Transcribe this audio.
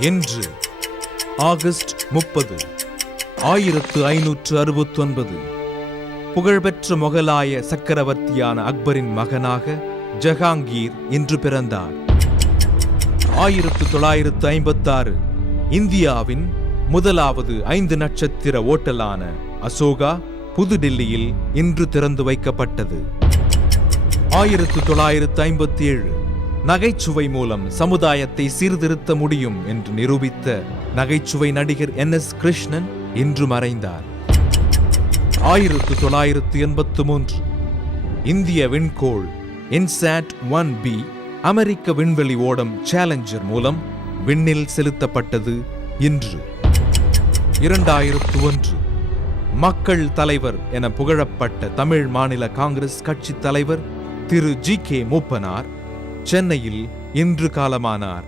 என்று ஆகஸ்ட் முப்பது ஆயிரத்து ஐநூற்று அறுபத்தொன்பது. புகழ்பெற்ற முகலாய சக்கரவர்த்தியான அக்பரின் மகனாக ஜஹாங்கீர் இன்று பிறந்தார். ஆயிரத்து தொள்ளாயிரத்து ஐம்பத்தாறு இந்தியாவின் முதலாவது ஐந்து நட்சத்திர ஓட்டலான அசோகா புதுடில்லியில் இன்று திறந்து வைக்கப்பட்டது. ஆயிரத்து தொள்ளாயிரத்து ஐம்பத்தி ஏழு நகைச்சுவை மூலம் சமுதாயத்தை சீர்திருத்த முடியும் என்று நிரூபித்த நகைச்சுவை நடிகர் என் எஸ் கிருஷ்ணன் இன்று மறைந்தார். ஆயிரத்து தொள்ளாயிரத்து எண்பத்து மூன்று. இந்திய விண்கோள் இன்சாட் ஒன் பி அமெரிக்க விண்வெளி ஓடம் சேலஞ்சர் மூலம் விண்ணில் செலுத்தப்பட்டது இன்று. இரண்டாயிரத்து ஒன்று. மக்கள் தலைவர் என புகழப்பட்ட தமிழ் மாநில காங்கிரஸ் கட்சி தலைவர் திரு ஜி கே மூப்பனார் சென்னையில் இன்று காலமானார்.